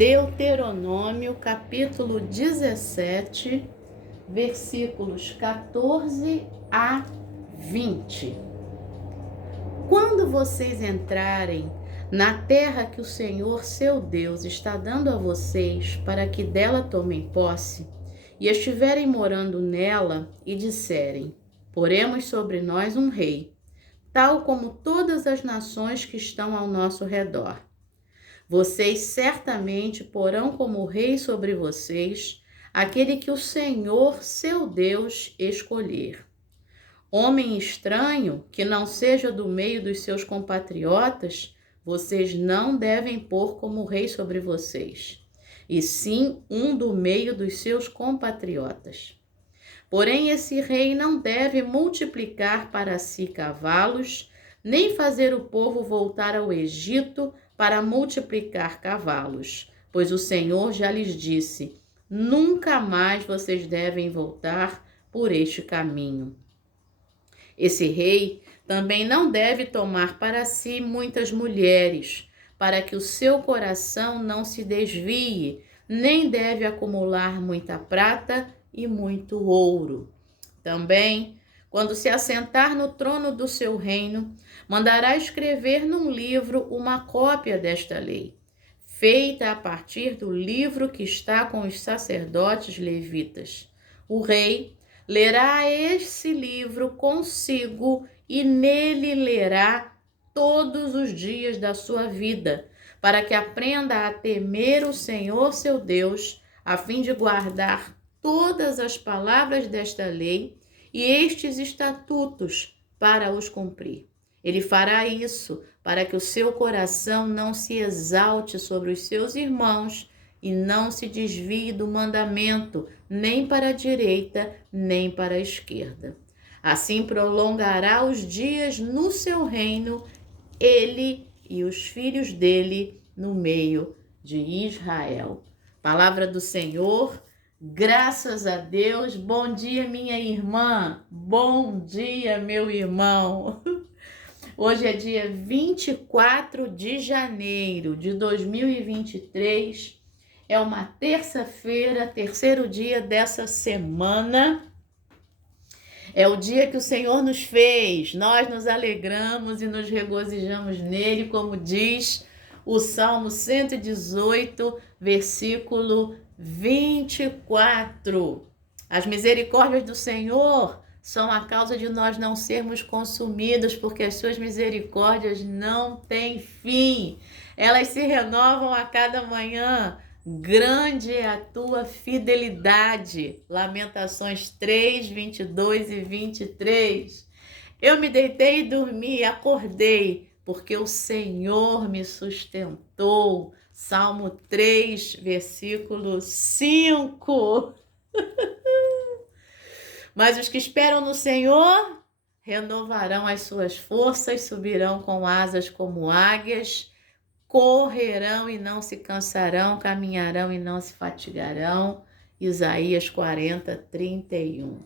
Deuteronômio, capítulo 17, versículos 14 a 20. Quando vocês entrarem na terra que o Senhor, seu Deus, está dando a vocês para que dela tomem posse, e estiverem morando nela e disserem: poremos sobre nós um rei, tal como todas as nações que estão ao nosso redor. Vocês certamente porão como rei sobre vocês aquele que o Senhor, seu Deus, escolher. Homem estranho, que não seja do meio dos seus compatriotas, vocês não devem pôr como rei sobre vocês, e sim um do meio dos seus compatriotas. Porém, esse rei não deve multiplicar para si cavalos, nem fazer o povo voltar ao Egito para multiplicar cavalos, pois o Senhor já lhes disse: nunca mais vocês devem voltar por este caminho. Esse rei também não deve tomar para si muitas mulheres, para que o seu coração não se desvie, nem deve acumular muita prata e muito ouro. Também, quando se assentar no trono do seu reino, mandará escrever num livro uma cópia desta lei, feita a partir do livro que está com os sacerdotes levitas. O rei lerá esse livro consigo e nele lerá todos os dias da sua vida, para que aprenda a temer o Senhor seu Deus, a fim de guardar todas as palavras desta lei e estes estatutos para os cumprir. Ele fará isso para que o seu coração não se exalte sobre os seus irmãos e não se desvie do mandamento, nem para a direita, nem para a esquerda. Assim prolongará os dias no seu reino, ele e os filhos dele no meio de Israel. Palavra do Senhor. Graças a Deus. Bom dia, minha irmã. Bom dia, meu irmão. Hoje é dia 24 de janeiro de 2023. É uma terça-feira, terceiro dia dessa semana. É o dia que o Senhor nos fez. Nós nos alegramos e nos regozijamos nele, como diz o Salmo 118, versículo 24. As misericórdias do Senhor são a causa de nós não sermos consumidos, porque as suas misericórdias não têm fim. Elas se renovam a cada manhã. Grande é a tua fidelidade. Lamentações 3, 22 e 23. Eu me deitei e dormi, acordei, porque o Senhor me sustentou. Salmo 3, versículo 5. Mas os que esperam no Senhor renovarão as suas forças, subirão com asas como águias, correrão e não se cansarão, caminharão e não se fatigarão. Isaías 40, 31.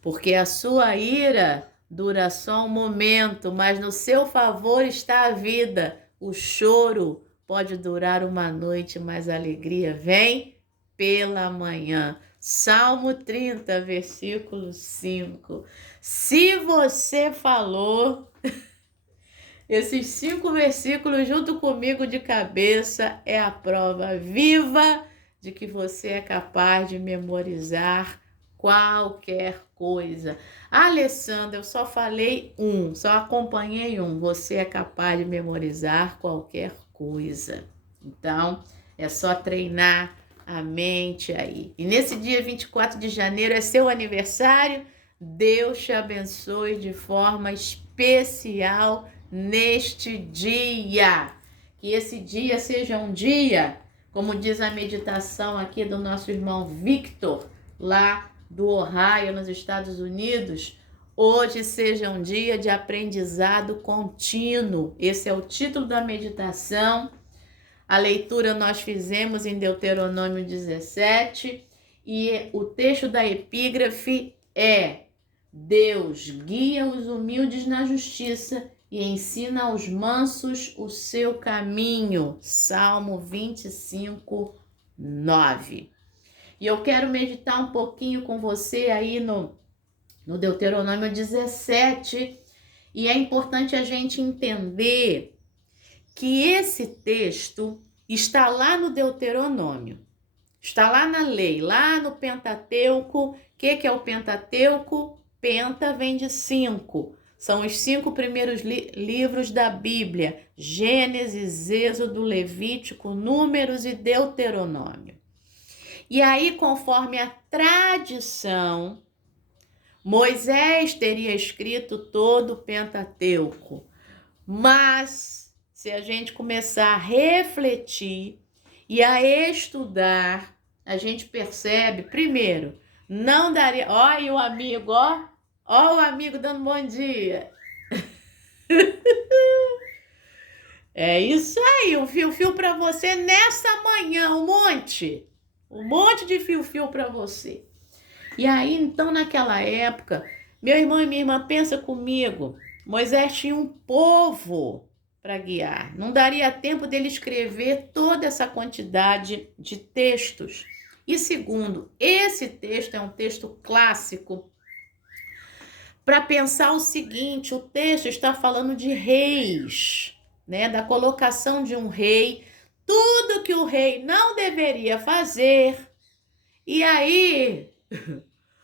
Porque a sua ira dura só um momento, mas no seu favor está a vida. O choro pode durar uma noite, mas a alegria vem pela manhã. Salmo 30, versículo 5. Se você falou esses 5 versículos junto comigo de cabeça, é a prova viva de que você é capaz de memorizar qualquer coisa. Alessandra, eu só falei só acompanhei Você é capaz de memorizar qualquer coisa. Então, é só treinar a mente aí. E nesse dia 24 de janeiro é seu aniversário. Deus te abençoe de forma especial neste dia. Que esse dia seja um dia, como diz a meditação aqui do nosso irmão Victor, lá do Ohio, nos Estados Unidos, hoje seja um dia de aprendizado contínuo. Esse é o título da meditação. A leitura nós fizemos em Deuteronômio 17 e o texto da epígrafe é: Deus guia os humildes na justiça e ensina aos mansos o seu caminho. Salmo 25, 9. E eu quero meditar um pouquinho com você aí no Deuteronômio 17, e é importante a gente entender que esse texto está lá no Deuteronômio, está lá na lei, lá no Pentateuco. O que é o Pentateuco? Penta vem de 5. São os 5 primeiros livros da Bíblia: Gênesis, Êxodo, Levítico, Números e Deuteronômio. E aí, conforme a tradição, Moisés teria escrito todo o Pentateuco. Mas, se a gente começar a refletir e a estudar, a gente percebe, primeiro, não daria... Ó, aí o amigo, ó o amigo dando bom dia. É isso aí, um fio-fio para você nessa manhã, um monte de fio-fio para você. E aí, então, naquela época, meu irmão e minha irmã, pensa comigo, Moisés tinha um povo para guiar. Não daria tempo dele escrever toda essa quantidade de textos. E segundo, esse texto é um texto clássico para pensar o seguinte: o texto está falando de reis, né? Da colocação de um rei, tudo que o rei não deveria fazer. E aí,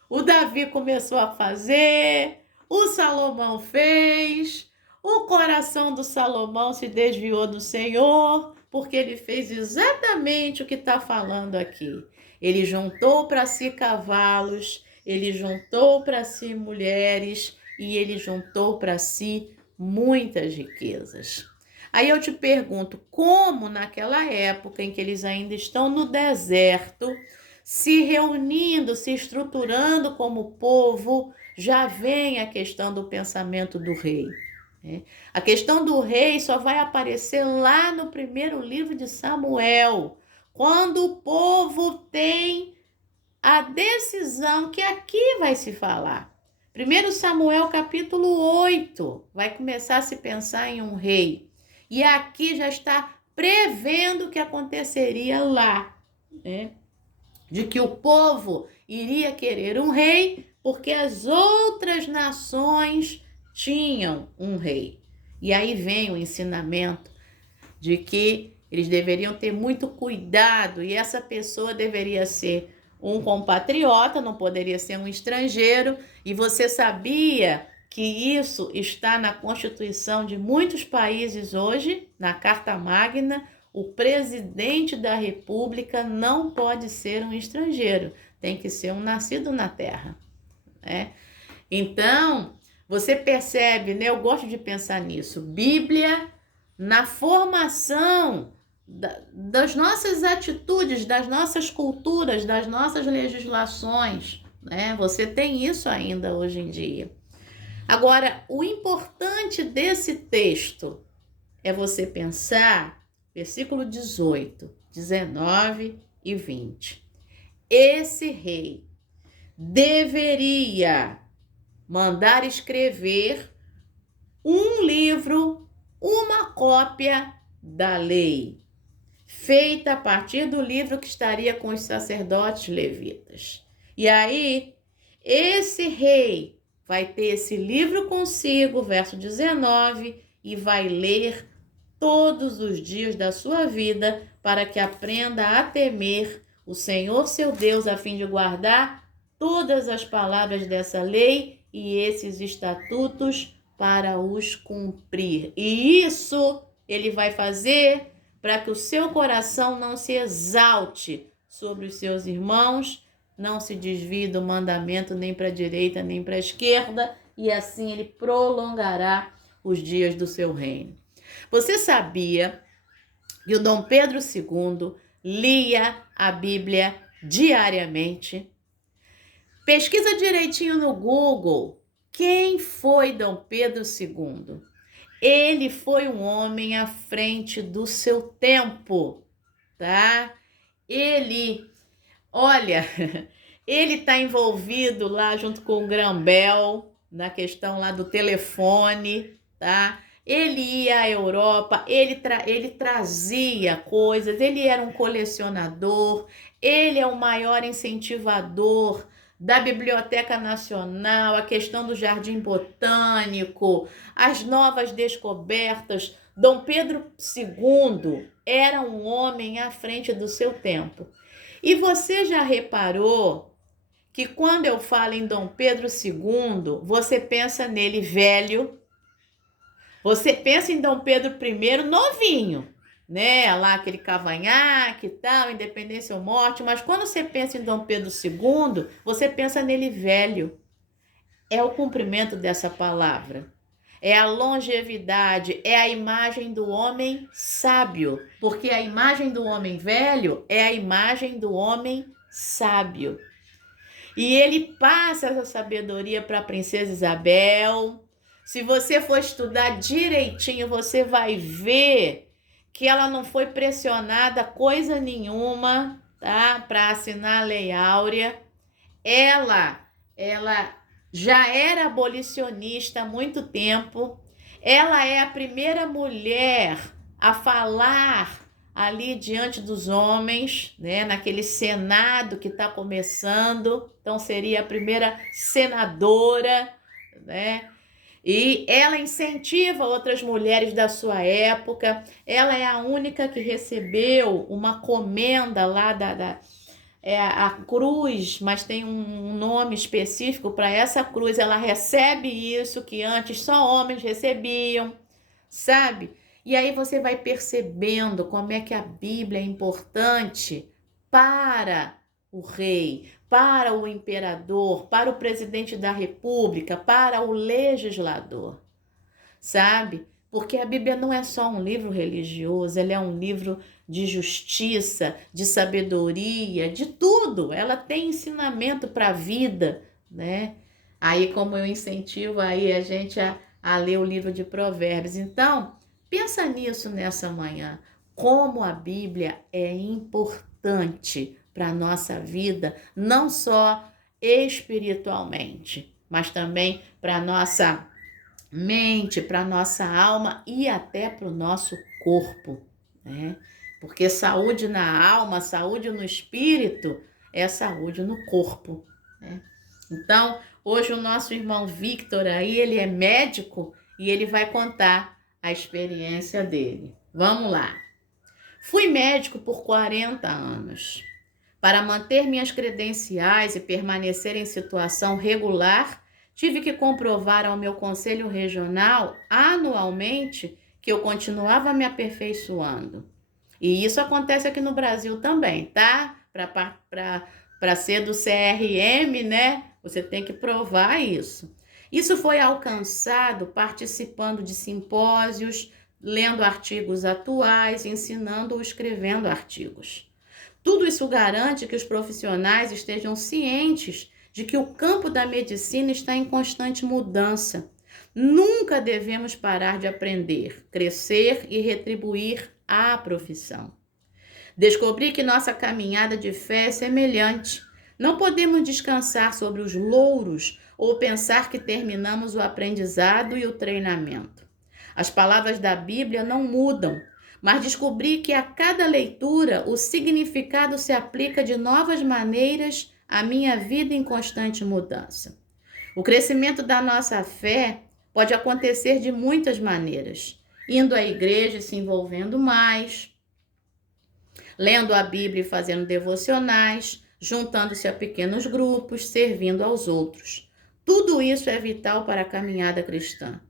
o Davi começou a fazer, o Salomão fez, o coração do Salomão se desviou do Senhor, porque ele fez exatamente o que está falando aqui. Ele juntou para si cavalos, ele juntou para si mulheres e ele juntou para si muitas riquezas. Aí eu te pergunto, como naquela época em que eles ainda estão no deserto, se reunindo, se estruturando como povo, já vem a questão do pensamento do rei. A questão do rei só vai aparecer lá no primeiro livro de Samuel, quando o povo tem a decisão que aqui vai se falar. 1 Samuel capítulo 8 vai começar a se pensar em um rei. E aqui já está prevendo o que aconteceria lá, né? De que o povo iria querer um rei porque as outras nações tinham um rei. E aí vem o ensinamento de que eles deveriam ter muito cuidado e essa pessoa deveria ser um compatriota, não poderia ser um estrangeiro. E você sabia que isso está na Constituição de muitos países hoje, na Carta Magna? O presidente da República não pode ser um estrangeiro, tem que ser um nascido na terra, né? Então, você percebe, né? Eu gosto de pensar nisso. Bíblia na formação das nossas atitudes, das nossas culturas, das nossas legislações, né? Você tem isso ainda hoje em dia. Agora, o importante desse texto é você pensar, versículo 18, 19 e 20. Esse rei deveria mandar escrever um livro, uma cópia da lei, feita a partir do livro que estaria com os sacerdotes levitas. E aí, esse rei vai ter esse livro consigo, verso 19, e vai ler todos os dias da sua vida, para que aprenda a temer o Senhor seu Deus, a fim de guardar todas as palavras dessa lei e esses estatutos para os cumprir. E isso ele vai fazer para que o seu coração não se exalte sobre os seus irmãos, não se desvie do mandamento nem para a direita nem para a esquerda, e assim ele prolongará os dias do seu reino. Você sabia que o Dom Pedro II lia a Bíblia diariamente? Pesquisa direitinho no Google. Quem foi Dom Pedro II? Ele foi um homem à frente do seu tempo, tá? Ele está envolvido lá junto com o Graham Bell na questão lá do telefone, tá? Ele ia à Europa, ele trazia coisas, ele era um colecionador, ele é o maior incentivador da Biblioteca Nacional, a questão do Jardim Botânico, as novas descobertas. Dom Pedro II era um homem à frente do seu tempo. E você já reparou que quando eu falo em Dom Pedro II, você pensa nele velho, você pensa em Dom Pedro I novinho, né? Lá aquele cavanhaque e tal, independência ou morte. Mas quando você pensa em Dom Pedro II, você pensa nele velho. É o cumprimento dessa palavra. É a longevidade, é a imagem do homem sábio. Porque a imagem do homem velho é a imagem do homem sábio. E ele passa essa sabedoria para a princesa Isabel. Se você for estudar direitinho, você vai ver que ela não foi pressionada coisa nenhuma, tá? Para assinar a Lei Áurea. Ela já era abolicionista há muito tempo. Ela é a primeira mulher a falar ali diante dos homens, né, naquele Senado que está começando. Então seria a primeira senadora, né? E ela incentiva outras mulheres da sua época. Ela é a única que recebeu uma comenda lá a cruz, mas tem um nome específico para essa cruz. Ela recebe isso que antes só homens recebiam, sabe? E aí você vai percebendo como é que a Bíblia é importante para o rei, para o imperador, para o presidente da república, para o legislador, sabe? Porque a Bíblia não é só um livro religioso, ela é um livro de justiça, de sabedoria, de tudo. Ela tem ensinamento para a vida, né? Aí como eu incentivo aí a gente a ler o livro de Provérbios. Então, pensa nisso nessa manhã, como a Bíblia é importante para a nossa vida, não só espiritualmente, mas também para a nossa mente, para a nossa alma e até para o nosso corpo, né? Porque saúde na alma, saúde no espírito é saúde no corpo, né? Então, hoje o nosso irmão Victor aí, ele é médico e ele vai contar a experiência dele. Vamos lá. Fui médico por 40 anos. Para manter minhas credenciais e permanecer em situação regular, tive que comprovar ao meu conselho regional anualmente que eu continuava me aperfeiçoando. E isso acontece aqui no Brasil também, tá? Para ser do CRM, né? Você tem que provar isso. Isso foi alcançado participando de simpósios, lendo artigos atuais, ensinando ou escrevendo artigos. Tudo isso garante que os profissionais estejam cientes de que o campo da medicina está em constante mudança. Nunca devemos parar de aprender, crescer e retribuir a profissão. Descobri que nossa caminhada de fé é semelhante. Não podemos descansar sobre os louros ou pensar que terminamos o aprendizado e o treinamento. As palavras da Bíblia não mudam, mas descobri que a cada leitura o significado se aplica de novas maneiras à minha vida em constante mudança. O crescimento da nossa fé pode acontecer de muitas maneiras. Indo à igreja e se envolvendo mais, lendo a Bíblia e fazendo devocionais, juntando-se a pequenos grupos, servindo aos outros. Tudo isso é vital para a caminhada cristã.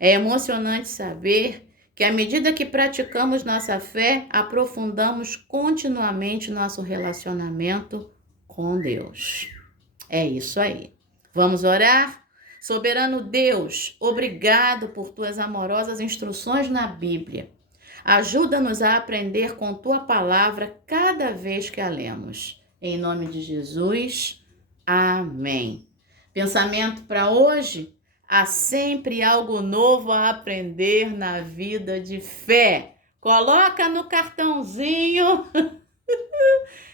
É emocionante saber que à medida que praticamos nossa fé, aprofundamos continuamente nosso relacionamento com Deus. É isso aí. Vamos orar? Soberano Deus, obrigado por tuas amorosas instruções na Bíblia. Ajuda-nos a aprender com tua palavra cada vez que a lemos. Em nome de Jesus, amém. Pensamento para hoje? Há sempre algo novo a aprender na vida de fé. Coloca no cartãozinho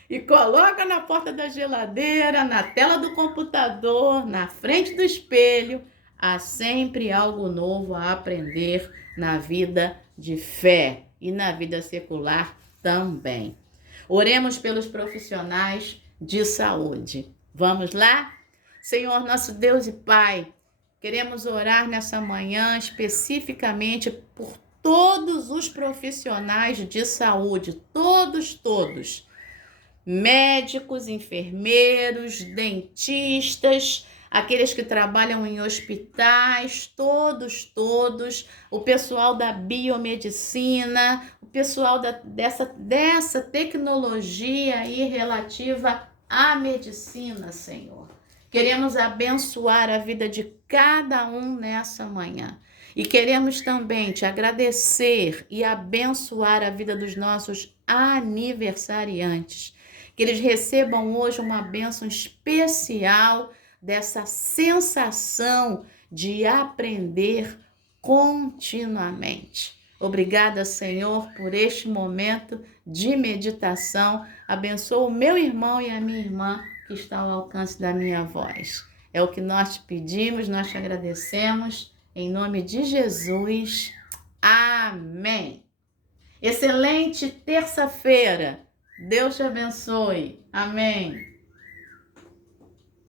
e coloca na porta da geladeira, na tela do computador, na frente do espelho. há sempre algo novo a aprender na vida de fé e na vida secular também. Oremos pelos profissionais de saúde. Vamos lá? Senhor, nosso Deus e Pai, queremos orar nessa manhã especificamente por todos os profissionais de saúde, todos, médicos, enfermeiros, dentistas, aqueles que trabalham em hospitais, todos, o pessoal da biomedicina, o pessoal dessa tecnologia aí relativa à medicina, Senhor. Queremos abençoar a vida de cada um nessa manhã. E queremos também te agradecer e abençoar a vida dos nossos aniversariantes. Que eles recebam hoje uma bênção especial dessa sensação de aprender continuamente. Obrigada, Senhor, por este momento de meditação. Abençoa o meu irmão e a minha irmã que está ao alcance da minha voz. É o que nós te pedimos, nós te agradecemos. Em nome de Jesus. Amém. Excelente terça-feira. Deus te abençoe. Amém.